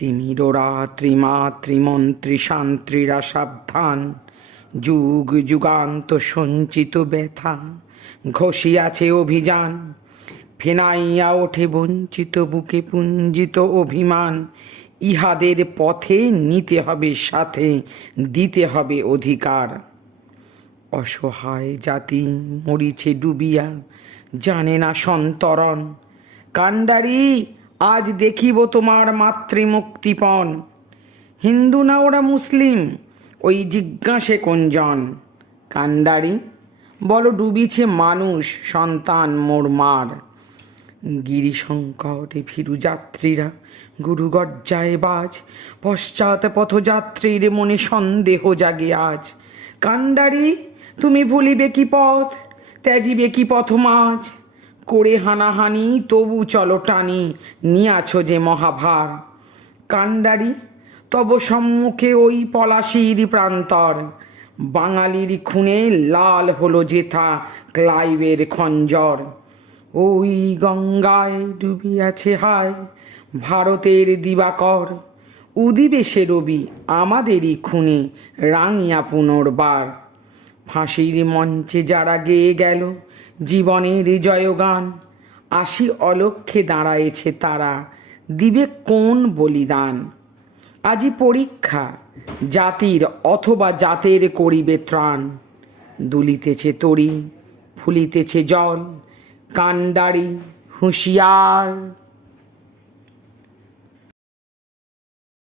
তিমিরোরা ত্রিমাতৃমন্ত্রী শান্ত্রীরা সাবধান যুগ যুগান্ত সঞ্চিত ব্যথা ঘষিয়াছে অভিযান। ফেনাইয়া ওঠে বঞ্চিত বুকে পুঞ্জিত অভিমান। ইহাদের পথে নিতে হবে সাথে, দিতে হবে অধিকার। অসহায় জাতি মরিছে ডুবিয়া, জানে না সন্তরণ। কাণ্ডারি আজ দেখিব তোমার মাতৃমুক্তিপণ। হিন্দু না ওরা মুসলিম? ওই জিজ্ঞাসে কোনজন? কান্ডারি? বলো ডুবিছে মানুষ, সন্তান মোর মার। গিরি সংকটে ফিরু যাত্রীরা, গুরু গজ্জায় বাজ। পশ্চাৎ পথযাত্রীর মনে সন্দেহ জাগে আজ। কান্ডারি, তুমি ভুলিবে কি পথ? ত্যাজিবে কি পথ মাঝ করে হানাহানি, তবু চলো টানি, নিয়াছ যে মহাভার। কাণ্ডারি, তব সম্মুখে ওই পলাশির প্রান্তর। বাঙালির খুনে লাল হলো জেথা ক্লাইভের খঞ্জর। ওই গঙ্গায় ডুবিয়াছে হায় ভারতের দিবাকর। উদিবে সে রবি আমাদেরই খুনে রাঙিয়া পুনর্বার। ফাঁসির মঞ্চে যারা গেয়ে গেল জীবনের জয়গান আশি অলক্ষে দাঁড়ায়েছে তারা, দিবে কোন বলিদান? আজি পরীক্ষা, জাতির অথবা জাতের করিবে ত্রাণ। দুলিতেছে তরি, ফুলিতেছে জল কান্ডারি হুঁশিয়ার